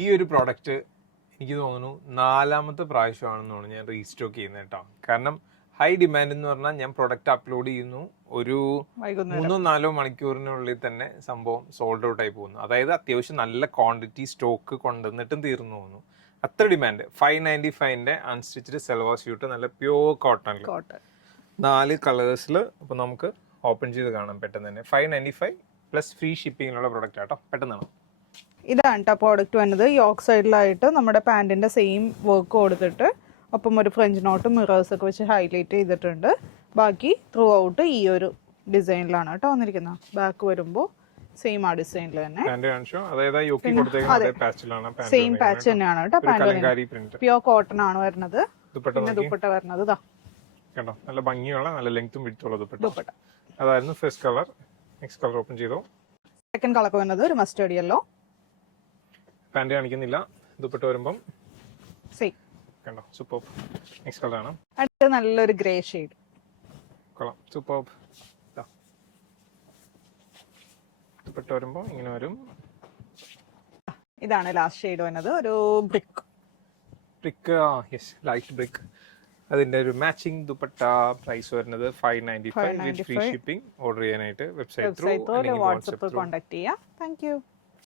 ഈ ഒരു പ്രോഡക്റ്റ് എനിക്ക് തോന്നുന്നു 4ാമത്തെ പ്രാവശ്യമാണെന്ന് തോന്നുന്നു ഞാൻ റീസ്റ്റോക്ക് ചെയ്യുന്നത് കേട്ടോ. കാരണം ഹൈ ഡിമാൻഡ് എന്ന് പറഞ്ഞാൽ ഞാൻ പ്രൊഡക്റ്റ് അപ്ലോഡ് ചെയ്യുന്നു, ഒരു 3-4 മണിക്കൂറിനുള്ളിൽ തന്നെ സംഭവം സോൾഡ് ഔട്ട് ആയി പോകുന്നു. അതായത് അത്യാവശ്യം നല്ല ക്വാണ്ടിറ്റി സ്റ്റോക്ക് കൊണ്ടുവന്നിട്ടും തീർന്നു പോകുന്നു. അത്ര ഡിമാൻഡ്. 595 അൺസ്റ്റിച്ച്ഡ് സെൽവാർ സ്യൂട്ട്, നല്ല പ്യൂർ കോട്ടണിൽ 4 കളേഴ്സിൽ. അപ്പോൾ നമുക്ക് ഓപ്പൺ ചെയ്ത് കാണാം പെട്ടെന്ന് തന്നെ. 595 പ്ലസ് ഫ്രീ ഷിപ്പിങ്ങിലുള്ള പ്രൊഡക്റ്റ് ആട്ടോ. പെട്ടെന്നാണ്. ഇതാണ് കേട്ടോ പ്രോഡക്റ്റ് വന്നത്. യോക്ക് സൈഡിലായിട്ട് നമ്മുടെ പാൻറ്റിൻ്റെ സെയിം വർക്ക് കൊടുത്തിട്ട് ഒപ്പം ഒരു ഫ്രഞ്ച് നോട്ടും മിറേഴ്സൊക്കെ വെച്ച് ഹൈലൈറ്റ് ചെയ്തിട്ടുണ്ട്. ബാക്കി ത്രൂ ഔട്ട് ഈ ഒരു ഡിസൈനിലാണ് കേട്ടോ വന്നിരിക്കുന്നത്. ബാക്ക് വരുമ്പോൾ സെയിം ആ ഡിസൈനിൽ തന്നെ സെയിം പാച്ച് തന്നെയാണ് കേട്ടോ. പാൻറ് പ്യൂർ കോട്ടൺ ആണ് വരുന്നത്. പിന്നെ ദുപ്പട്ട വരുന്നത് ഇതാ കണ്ടോ, നല്ല ഭംഗിയുള്ള നല്ല ലെങ്ത്തും വിഡ്ത്തുള്ള ദുപ്പട്ട. അതായിരുന്നു first colour. Next colour open ചെയ്തോ. സെക്കൻഡ് കളർ വരുന്നത് ഒരു മസ്റ്റേർഡ് യെല്ലോ. പാൻറ് കാണിക്കുന്നില്ല. ദുപ്പട്ട വരുമ്പം സെയിം കണ്ടോ, സൂപ്പർബ്. നെക്സ്റ്റ് കളർ ആണ്. അടുത്ത നല്ലൊരു ഗ്രേ ഷെയ്ഡ്. കൊള്ളാം, സൂപ്പർബ്. ദുപ്പട്ട വരുമ്പോൾ ഇങ്ങനെ വരും. ഇതാണ് ലാസ്റ്റ് ഷെയ്ഡ് വരുന്നത്, ഒരു ബ്രിക്ക്. Yes, light brick. അതിന്റെ ഒരു മാച്ചിങ് ദുപ്പട്ട. പ്രൈസ് വരുന്നത് 595 വിത്ത് ഫ്രീ ഷിപ്പിംഗ്. ഓർഡർ ചെയ്യാനായിട്ട് വെബ്സൈറ്റ് ത്രൂ വാട്സ്ആപ്പ് കോൺടാക്ട് ചെയ്യാം. Thank you.